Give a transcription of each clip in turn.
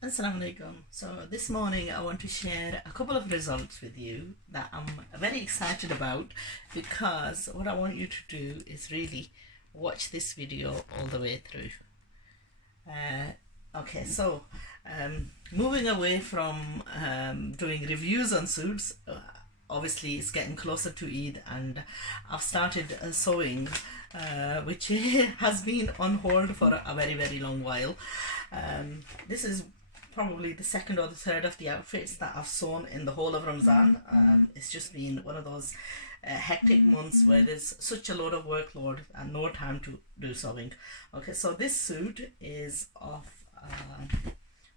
Assalamu alaikum. So this morning I want to share a couple of results with you that I'm very excited about, because what I want you to do is really watch this video all the way through. Okay, so moving away from doing reviews on suits, obviously it's getting closer to Eid and I've started sewing, which has been on hold for a very long while. This is probably the second or the third of the outfits that I've sewn in the whole of Ramzan. It's just been one of those hectic months where there's such a lot of workload and no time to do sewing. Okay, so this suit is of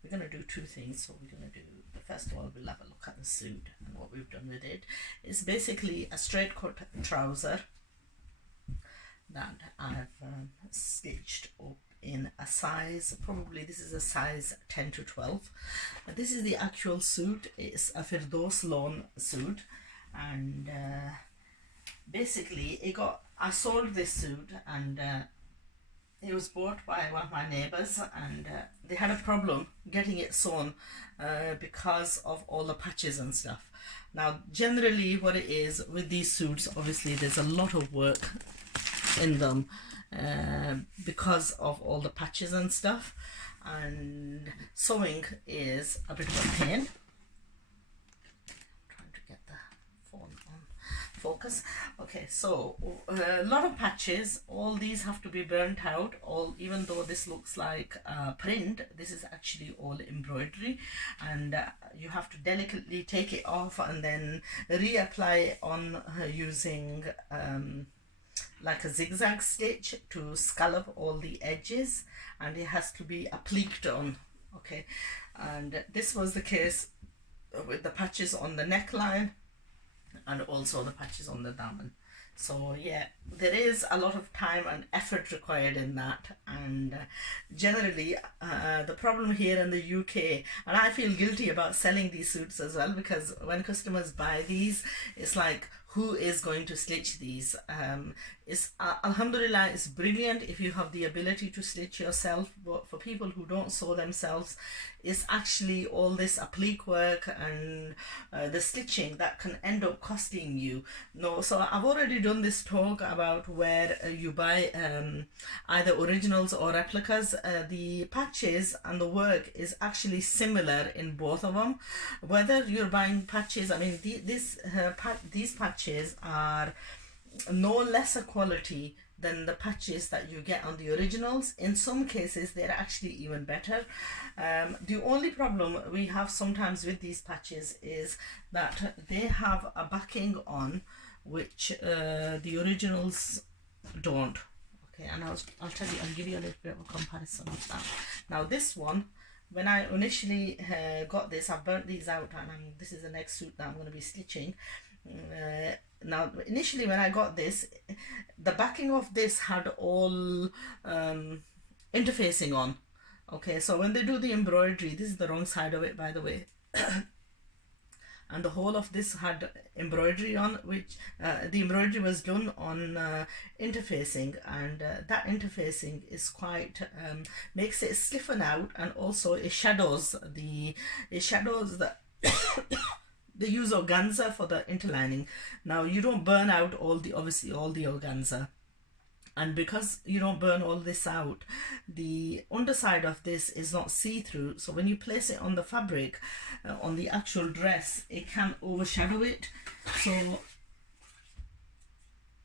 we're going to do two things. So we're going to do, first of all, we'll have a look at the suit and what we've done with it. It's basically a straight cut trouser that I've stitched up in a size, probably this is a size 10 to 12. This is the actual suit. It's a Firdaus lawn suit, and basically I sold this suit, and it was bought by one of my neighbours, and they had a problem getting it sewn because of all the patches and stuff. Now generally what it is with these suits, obviously there's a lot of work in them because of all the patches and stuff, and sewing is a bit of a pain. I'm trying to get the phone on focus. Okay, so a lot of patches. All these have to be burnt out. Even though this looks like print, this is actually all embroidery, and you have to delicately take it off and then reapply on using like a zigzag stitch to scallop all the edges, and it has to be appliqued on. Okay, and this was the case with the patches on the neckline and also the patches on the daman. So yeah, there is a lot of time and effort required in that, and generally the problem here in the UK, and I feel guilty about selling these suits as well, because when customers buy these, it's like, who is going to stitch these? It's alhamdulillah, it's brilliant if you have the ability to stitch yourself, but for people who don't sew themselves, it's actually all this applique work and the stitching that can end up costing you. No, so I've already done this talk about where you buy either originals or replicas. The patches and the work is actually similar in both of them. Whether you're buying patches, I mean these patches are no lesser quality than the patches that you get on the originals. In some cases they're actually even better. The only problem we have sometimes with these patches is that they have a backing on which the originals don't. Okay, and I'll tell you, I'll give you a little bit of a comparison of that. Now this one, when I initially got this, I burnt these out, and this is the next suit that I'm going to be stitching. Now initially when I got this, the backing of this had all interfacing on. Okay, so when they do the embroidery, this is the wrong side of it, by the way. And the whole of this had embroidery on, which the embroidery was done on interfacing, and that interfacing is quite makes it stiffen out, and also it shadows the they use organza for the interlining. Now you don't burn out obviously all the organza, and because you don't burn all this out, the underside of this is not see-through, so when you place it on the fabric, on the actual dress, it can overshadow it. So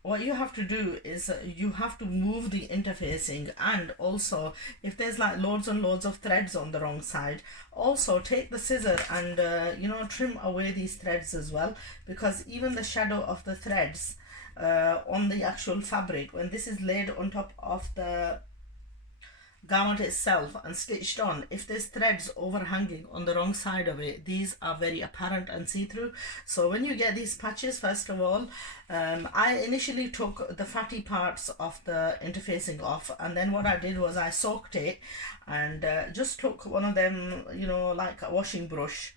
what you have to do is you have to move the interfacing, and also if there's like loads and loads of threads on the wrong side, also take the scissor and trim away these threads as well, because even the shadow of the threads on the actual fabric, when this is laid on top of the garment itself and stitched on, if there's threads overhanging on the wrong side of it, these are very apparent and see-through. So when you get these patches, first of all, I initially took the fatty parts of the interfacing off, and then what I did was I soaked it and just took one of them, like a washing brush,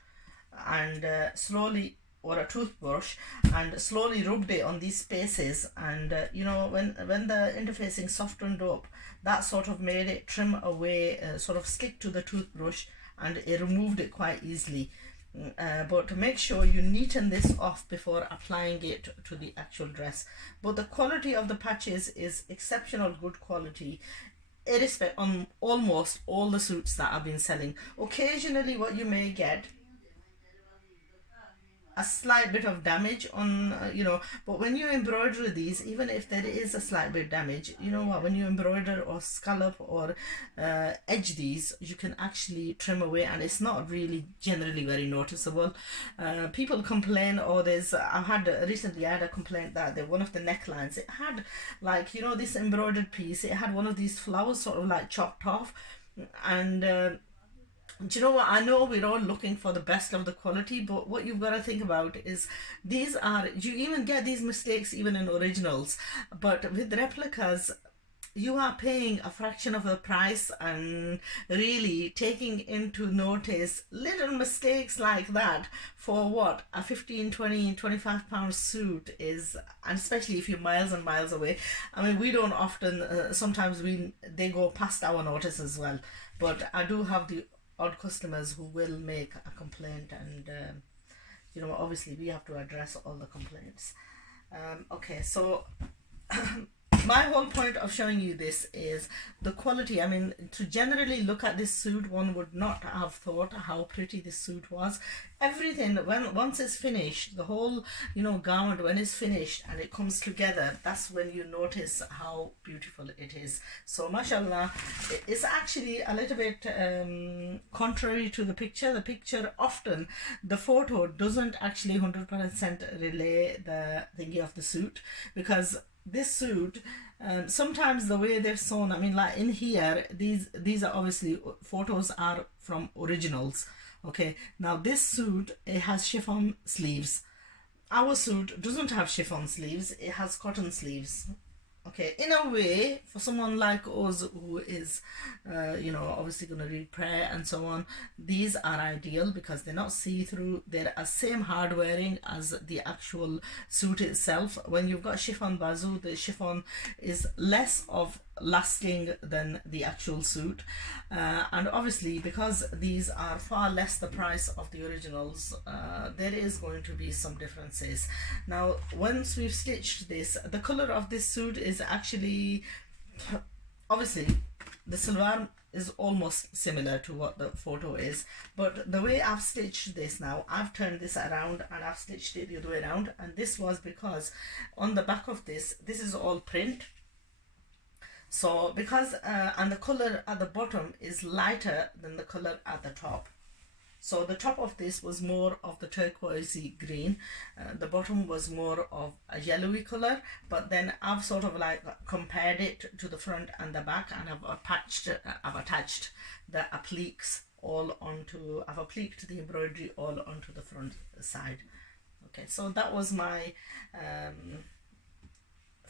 and slowly, or a toothbrush, and slowly rubbed it on these spaces, and when the interfacing softened up, that sort of made it trim away, sort of stick to the toothbrush and it removed it quite easily. But make sure you neaten this off before applying it to the actual dress. But the quality of the patches is exceptional good quality, irrespective on almost all the suits that I've been selling. Occasionally what you may get a slight bit of damage on but when you embroider these, even if there is a slight bit damage, you know what, when you embroider or scallop or edge these, you can actually trim away and it's not really generally very noticeable. People complain, or recently I had a complaint that one of the necklines, it had like, you know, this embroidered piece, it had one of these flowers sort of like chopped off. And do you know what, I know we're all looking for the best of the quality, but what you've got to think about is you even get these mistakes even in originals, but with replicas you are paying a fraction of the price, and really taking into notice little mistakes like that for what a 15, 20, 25 pound suit is. And especially if you're miles and miles away, I mean, we don't often sometimes they go past our notice as well, but I do have the odd customers who will make a complaint, and you know, obviously we have to address all the complaints. Okay, so my whole point of showing you this is the quality. I mean, to generally look at this suit, one would not have thought how pretty this suit was. Everything, once it's finished, the whole, you know, garment, when it's finished and it comes together, that's when you notice how beautiful it is. So mashallah, it's actually a little bit contrary to the picture. The picture, often the photo doesn't actually 100% relay the thingy of the suit, because this suit, sometimes the way they've sewn, I mean, like in here, these are obviously photos are from originals. Okay, now this suit, it has chiffon sleeves. Our suit doesn't have chiffon sleeves, it has cotton sleeves. Okay, in a way, for someone like us who is, you know, obviously going to read prayer and so on, these are ideal because they're not see-through. They're the same hard wearing as the actual suit itself. When you've got chiffon bazoo, the chiffon is less of lasting than the actual suit, and obviously because these are far less the price of the originals, there is going to be some differences. Now once we've stitched this, the color of this suit is actually, obviously the salwar is almost similar to what the photo is, but the way I've stitched this now, I've turned this around and I've stitched it the other way around, and this was because on the back of this is all print. So because and the color at the bottom is lighter than the color at the top. So the top of this was more of the turquoisey green, the bottom was more of a yellowy color, but then I've sort of like compared it to the front and the back, and I've attached the appliques all onto, I've appliqued the embroidery all onto the front side. Okay, so that was my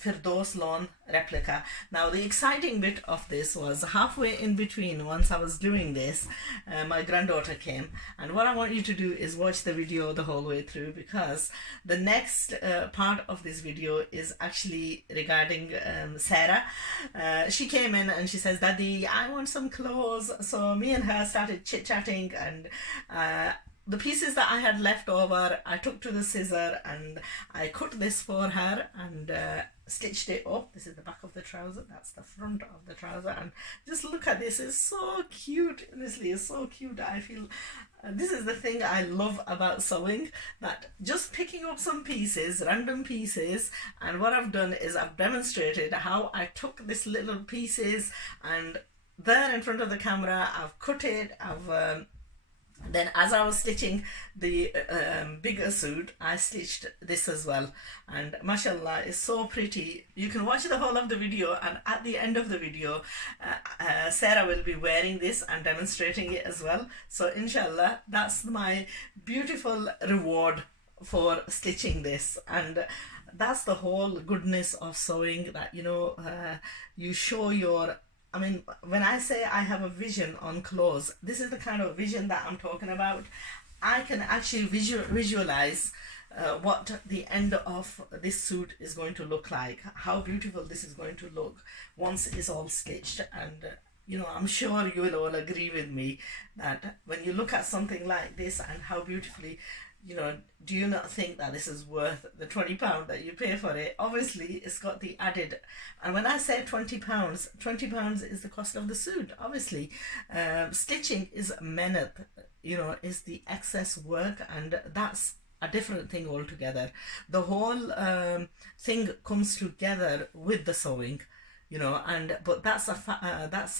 Firdaus lawn replica. Now the exciting bit of this was halfway in between, once I was doing this, my granddaughter came, and what I want you to do is watch the video the whole way through, because the next part of this video is actually regarding Sarah. She came in and she says, "Daddy, I want some clothes." So me and her started chit-chatting, and the pieces that I had left over, I took to the scissor and I cut this for her and stitched it up. This is the back of the trouser, that's the front of the trouser, and just look at this, it's so cute. Honestly, it's so cute. I feel this is the thing I love about sewing, that just picking up some pieces, random pieces, and what I've done is I've demonstrated how I took this little pieces, and there in front of the camera I've cut it. Then as I was stitching the bigger suit, I stitched this as well, and mashallah, it's so pretty. You can watch the whole of the video, and at the end of the video Sarah will be wearing this and demonstrating it as well. So inshallah, that's my beautiful reward for stitching this. And that's the whole goodness of sewing, that you know, you show your, I mean, when I say I have a vision on clothes, this is the kind of vision that I'm talking about. I can actually visualize what the end of this suit is going to look like, how beautiful this is going to look once it's all stitched. And I'm sure you will all agree with me that when you look at something like this and how beautifully, do you not think that this is worth the £20 that you pay for it? Obviously, it's got the added, and when I say £20, £20 is the cost of the suit. Obviously, stitching is menat, is the excess work, and that's a different thing altogether. The whole thing comes together with the sewing, but that's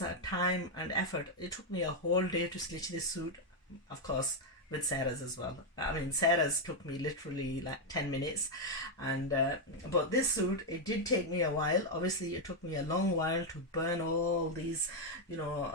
a time and effort. It took me a whole day to stitch this suit, of course, with Sarah's as well. I mean, Sarah's took me literally like 10 minutes, and but this suit, it did take me a while. Obviously, it took me a long while to burn all these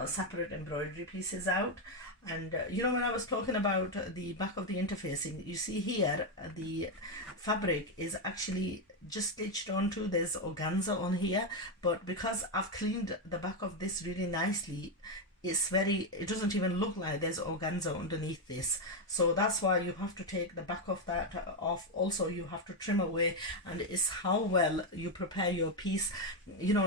separate embroidery pieces out. And when I was talking about the back of the interfacing, you see here the fabric is actually just stitched onto. There's organza on here, but because I've cleaned the back of this really nicely, it doesn't even look like there's organza underneath this. So that's why you have to take the back of that off. Also, you have to trim away, and it's how well you prepare your piece.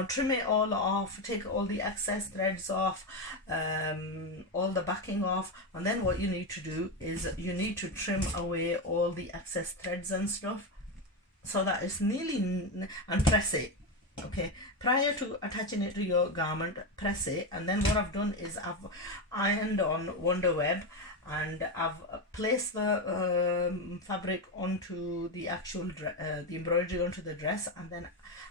Trim it all off, take all the excess threads off, all the backing off, and then what you need to do is you need to trim away all the excess threads and stuff, so that it's nearly, and press it. Okay, prior to attaching it to your garment, press it. And then what I've done is I've ironed on Wonder Web, and I've placed the fabric onto the actual the embroidery onto the dress, and then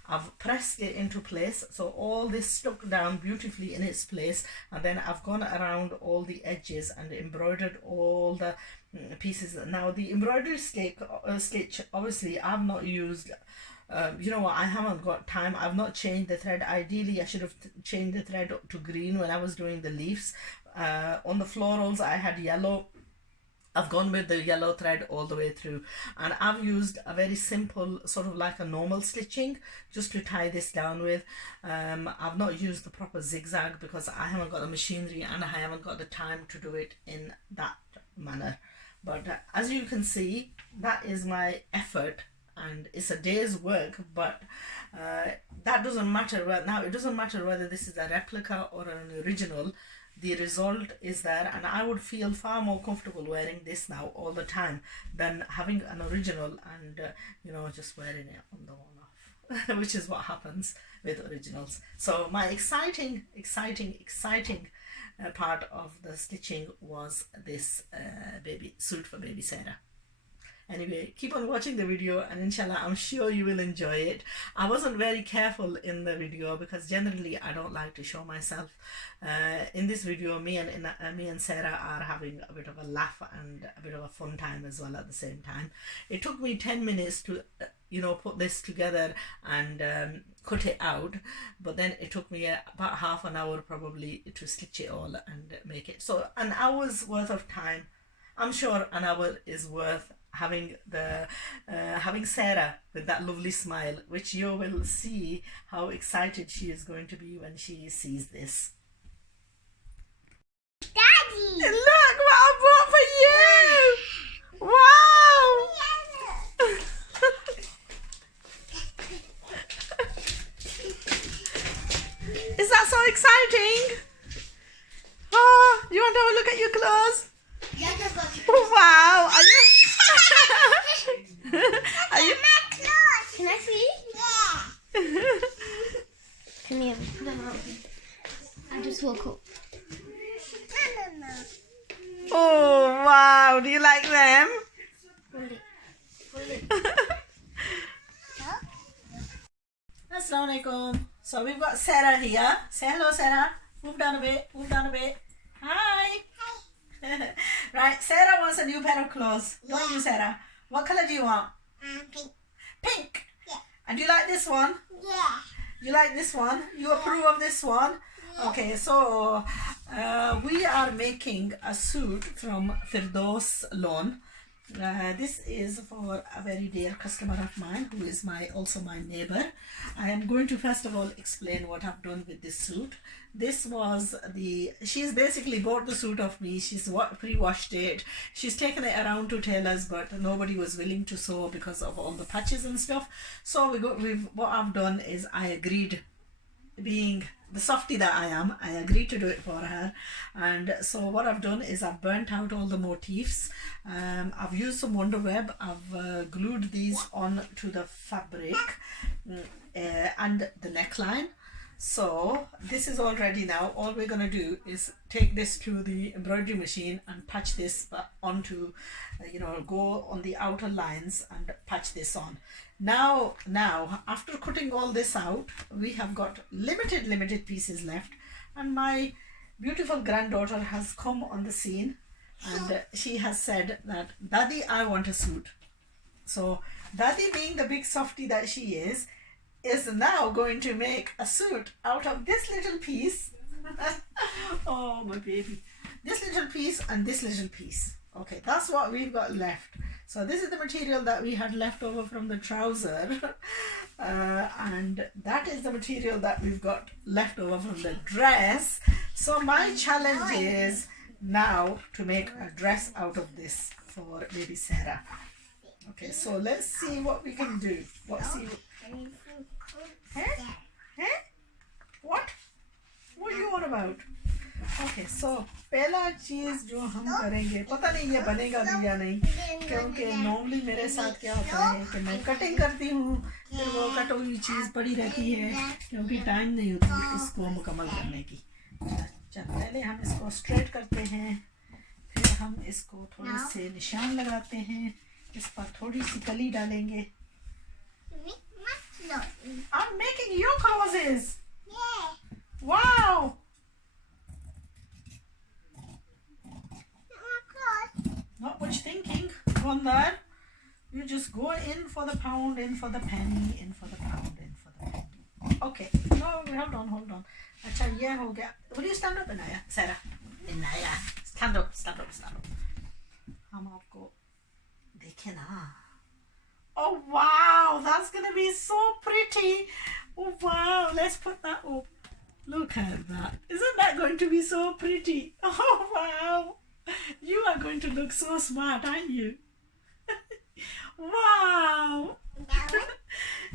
I've pressed it into place, so all this stuck down beautifully in its place. And then I've gone around all the edges and embroidered all the pieces. Now the embroidery stitch, obviously I've not used, I haven't got time. I've not changed the thread. Ideally, I should have changed the thread to green when I was doing the leaves. On the florals, I had yellow. I've gone with the yellow thread all the way through, and I've used a very simple, sort of like a normal stitching, just to tie this down with. I've not used the proper zigzag because I haven't got the machinery and I haven't got the time to do it in that manner. But as you can see, that is my effort, and it's a day's work. But that doesn't matter. Now it doesn't matter whether this is a replica or an original. The result is there, and I would feel far more comfortable wearing this now all the time than having an original and just wearing it on the one off which is what happens with originals. So my exciting part of the stitching was this baby suit for baby Sarah. Anyway, keep on watching the video, and inshallah I'm sure you will enjoy it. I wasn't very careful in the video because generally I don't like to show myself. In this video, me and Sarah are having a bit of a laugh and a bit of a fun time as well at the same time. It took me 10 minutes to put this together and cut it out, but then it took me about half an hour probably to stitch it all and make it. So an hour's worth of time. I'm sure an hour is worth having Sarah with that lovely smile, which you will see how excited she is going to be when she sees this. Daddy! Look what I bought for you! Wow! Is that so exciting? Oh, you want to have a look at your clothes? Wow! Are you? Are you? My clothes. Can I see? Yeah. Come here. Put them out. I just woke up. Oh wow! Do you like them? Assalamu alaikum. So we've got Sarah here. Say hello, Sarah. Move down a bit. Move down a bit. Hi. Right, Sarah wants a new pair of clothes. Don't you, Sarah? What colour do you want? Pink. Pink? Yeah. And do you like this one? Yeah. You like this one? You approve of this one? Yeah. Okay, so we are making a suit from Firdaus loan. This is for a very dear customer of mine who is also my neighbor. I am going to first of all explain what I've done with this suit. She's basically bought the suit of me. She's pre-washed it. She's taken it around to tailors, but nobody was willing to sew because of all the patches and stuff. So what I've done is I agreed, being the softie that I am, I agreed to do it for her. And so what I've done is I've burnt out all the motifs. I've used some Wonder Web. I've glued these on to the fabric and the neckline. So this is all ready now. All we're going to do is take this to the embroidery machine and patch this onto, go on the outer lines and patch this on. Now after cutting all this out, we have got limited pieces left, and my beautiful granddaughter has come on the scene, and she has said that, Daddy, I want a suit. So Daddy, being the big softie that she is now going to make a suit out of this little piece. Oh, my baby. This little piece and this little piece. Okay, that's what we've got left. So this is the material that we had left over from the trouser. And that is the material that we've got left over from the dress. So my challenge is now to make a dress out of this for baby Sarah. Okay, so let's see what we can do. What? What are you on about? Okay, so पहला चीज जो हम करेंगे, पता नहीं ये बनेगा भी या नहीं, क्योंकि नॉर्मली मेरे साथ क्या होता है कि मैं कटिंग करती हूँ, फिर वो कट हुई चीज़ पड़ी रहती है क्योंकि टाइम नहीं होती इसको मुकम्मल करने की। चल पहले हम इसको स्ट्रेट करते हैं, फिर हम इसको थोड़े से निशान लगाते हैं, इस पर थोड़ी सी कली डालेंगे। I'm making your clothes. Yeah. Wow. Not much thinking on that. You just go in for the pound, in for the penny, in for the pound, in for the penny. Okay. No, hold on. अच्छा ये हो गया. Will you stand up, Inaya? Sarah. Inaya. Stand up. हम आपको देखें ना. Oh wow, that's gonna be so pretty. Oh wow, let's put that up. Look at that. Isn't that going to be so pretty? Oh wow. You are going to look so smart, aren't you? Wow.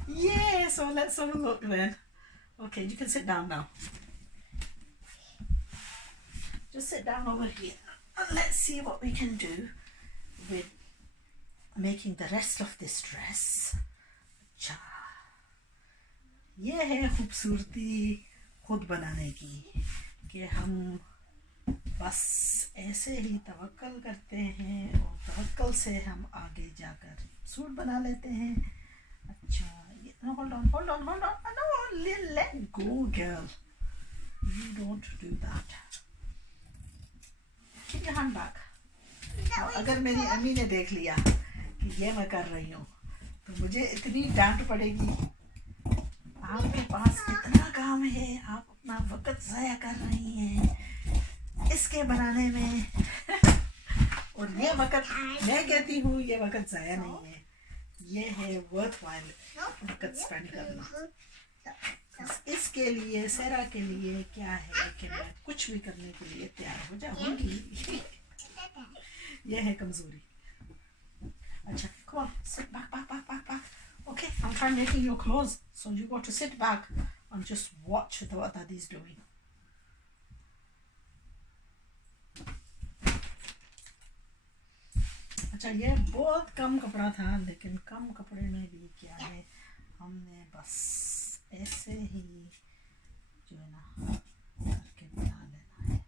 Yeah, so let's have a look then. Okay, you can sit down now. Just sit down over here and let's see what we can do with making the rest of this dress. अच्छा, ये है खूबसूरती खुद बनाने की कि हम बस ऐसे ही तवक्कल करते हैं और तवक्कल से हम आगे जाकर सूट बना लेते हैं। अच्छा, ये hold on, no, let go, girl. You don't do that. Keep your hand back. अगर मेरी अम्मी ने देख लिया कि ये मैं कर रही हूँ तो मुझे इतनी डांट पड़ेगी। आपके पास इतना काम है, आप अपना वक्त ज़ाया कर रही हैं इसके बनाने में और ये वक्त मैं कहती हूँ ये वक्त ज़ाया नहीं है, ये है वर्थवाइल वक्त स्पेंड करना। इसके लिए सेरा के लिए क्या है कि मैं कुछ भी करने के लिए तैयार हो जाऊंगी। ये है कमजोरी। अच्छा, come on, sit back. Okay, I'm trying making your clothes, so you got to sit back and just watch what Daddy's doing. अच्छा, ये बहुत कम कपड़ा था, लेकिन कम कपड़े में भी क्या है, हमने बस ऐसे ही जो है ना करके बना लेना है।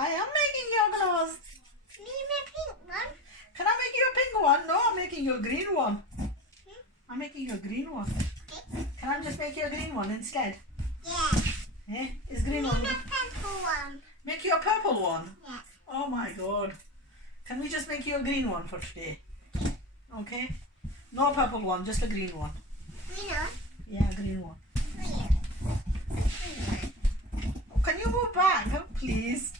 I am making your clothes. Can you make pink one? Can I make you a pink one? No, I'm making you a green one. I'm making you a green one. Can I just make you a green one instead? Yeah. Eh? Is green one? Make a purple one. Make you a purple one? Yeah. Oh my god. Can we just make you a green one for today? Okay. No purple one, just a green one. Green one? Yeah, green one. Oh, can you move back, please?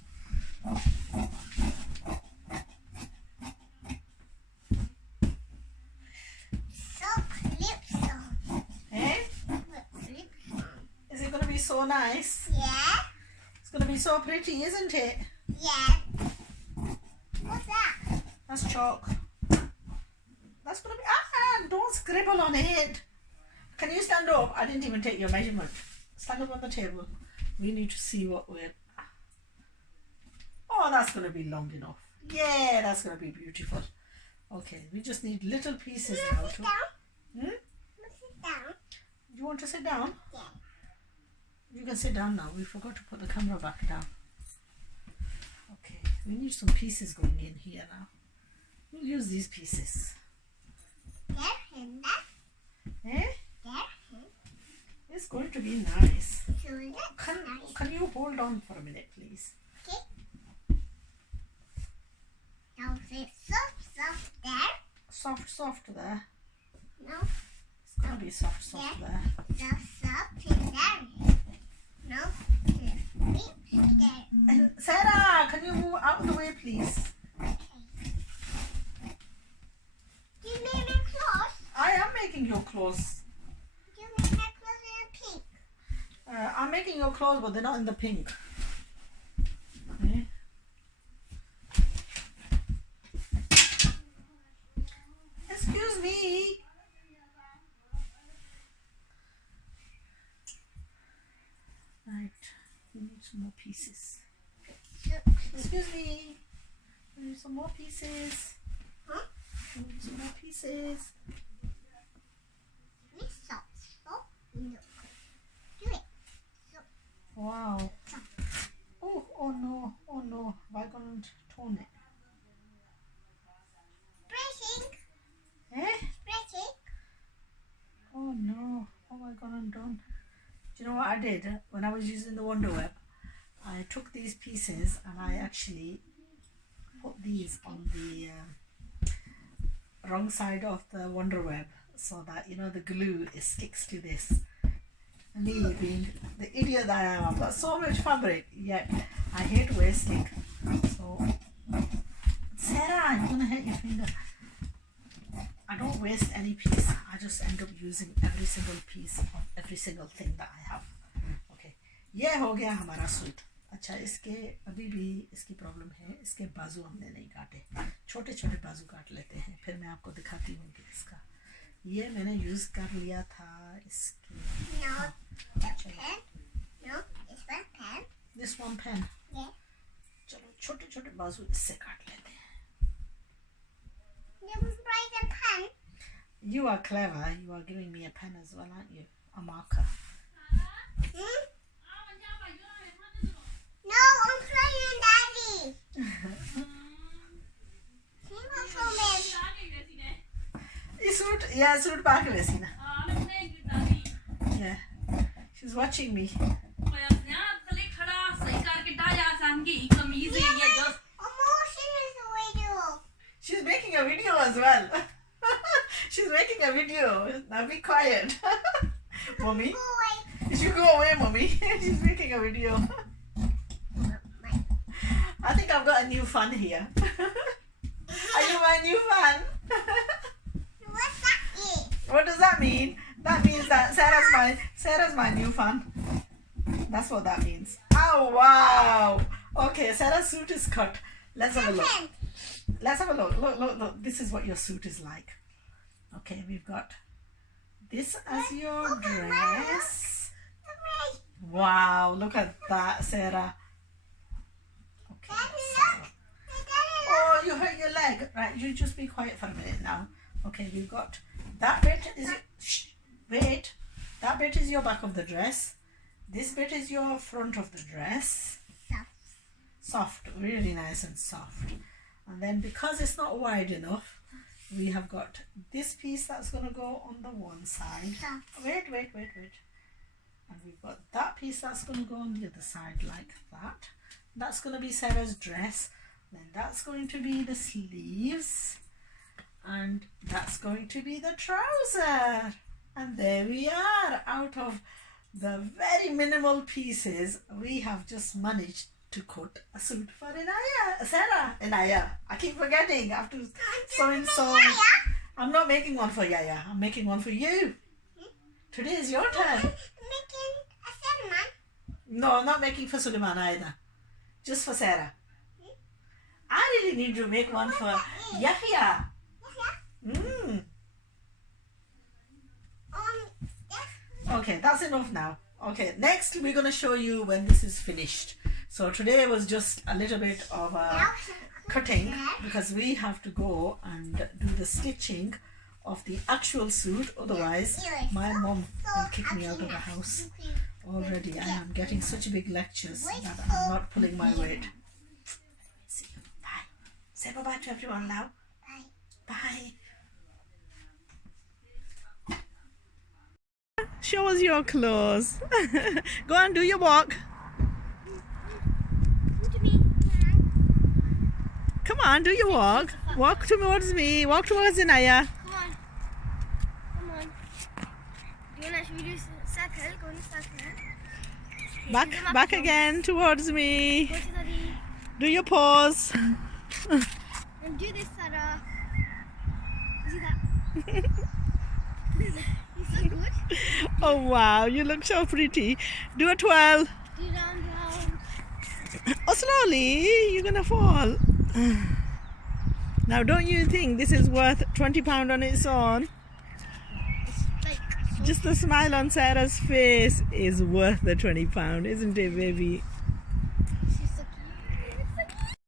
So nice. Yeah. It's going to be so pretty, isn't it? Yeah. That's chalk. That's gonna be, don't scribble on it. Can you stand up? I didn't even take your measurement. Stand up on the table. We need to see what we're, oh, that's gonna be long enough. Yeah, that's gonna be beautiful. Okay, we just need little pieces now. Sit down. Sit down. You want to sit down? Yeah. You can sit down now. We forgot to put the camera back down. Okay, we need some pieces going in here now. We'll use these pieces. Eh? It's going to be nice. Can you hold on for a minute, please? Okay. Now say soft there. Soft there. No. It's going to be soft there. Soft in there. No. There. And Sarah, can you move out of the way, please? Okay. Do you make me clothes? I am making your clothes. Do you make my clothes in pink? I'm making your clothes, but they're not in the pink. Okay. Excuse me. Right, we need some more pieces. Excuse me. We need some more pieces. Huh? We need some more pieces. Make soft. No. Do it. Wow. Oh no. Why can't tone it? Breaking. Eh? Breaking. Oh no. Oh my god, I'm done. Do you know what I did? When I was using the Wonder Web, I took these pieces and I actually put these on the wrong side of the Wonder Web so that, you know, the glue sticks to this. Me being the idiot that I am, I've got so much fabric, yet I hate wasting. So, Sarah, you're gonna hurt your finger. I don't waste any piece. I just end up using every single piece of every single thing that I have. Okay, ये हो गया हमारा suit. अच्छा, इसके अभी भी इसकी problem है, इसके बाजू हमने नहीं काटे. छोटे छोटे बाजू काट लेते हैं, फिर मैं आपको दिखाती हूँ कि इसका ये मैंने यूज कर लिया था इसके. No. The pen. No. This one pen. This one pen. Yeah. चलो छोटे छोटे बाजू इससे काट लेते हैं. You write a pen. You are clever. You are giving me a pen as well, aren't you? A marker. Hmm? No, I'm playing Daddy. He was for me. Suit back Vesina. Yeah. She's watching me. She's making a video as well. She's making a video. Now be quiet. Mommy. You should go away, Mommy. She's making a video. I think I've got a new fan here. Are you my new fan? What's that mean? What does that mean? That means that Sarah's my new fan. That's what that means. Oh wow. Okay, Sarah's suit is cut. Let's have a look. Let's have a look. Look. This is what your suit is like. Okay, we've got this as your dress. Wow, look at that, Sarah. Okay. Oh, you hurt your leg. Right, you just be quiet for a minute now. Okay, we've got that bit is wait. That bit is your back of the dress. This bit is your front of the dress. Soft, really nice and soft. And then because it's not wide enough, we have got this piece that's going to go on the one side. Wait. And we've got that piece that's going to go on the other side like that. That's going to be Sarah's dress. Then that's going to be the sleeves. And that's going to be the trouser. And there we are. Out of the very minimal pieces, we have just managed to cut a suit for Inaya. Sarah, Inaya. I keep forgetting after sewing so much. I'm not making one for Yaya. I'm making one for you. Today is your turn. Making a Suleiman. No, I'm not making for Suleiman either. Just for Sarah. I really need to make one for Yahya. Okay, that's enough now. Okay, next we're going to show you when this is finished. So today was just a little bit of a cutting because we have to go and do the stitching of the actual suit. Otherwise, my mom will kick me out of the house. Already, I am getting such big lectures that I'm not pulling my weight. See you. Bye. Say bye-bye to everyone now. Bye. Bye. Show us your clothes. Go and do your walk. Come on, do your walk. Walk towards me. Walk towards Inaya. Come on. Come on. Should we do circle? Go in circle. Back again towards me. Go to the Do your pose. and do this, Sarah. See that? It's so good. Oh wow, you look so pretty. Do a twirl. Do round. Oh, slowly, you're gonna fall. Now, don't you think this is worth £20 on its own? It's like Just the smile on Sarah's face is worth the £20, isn't it, baby?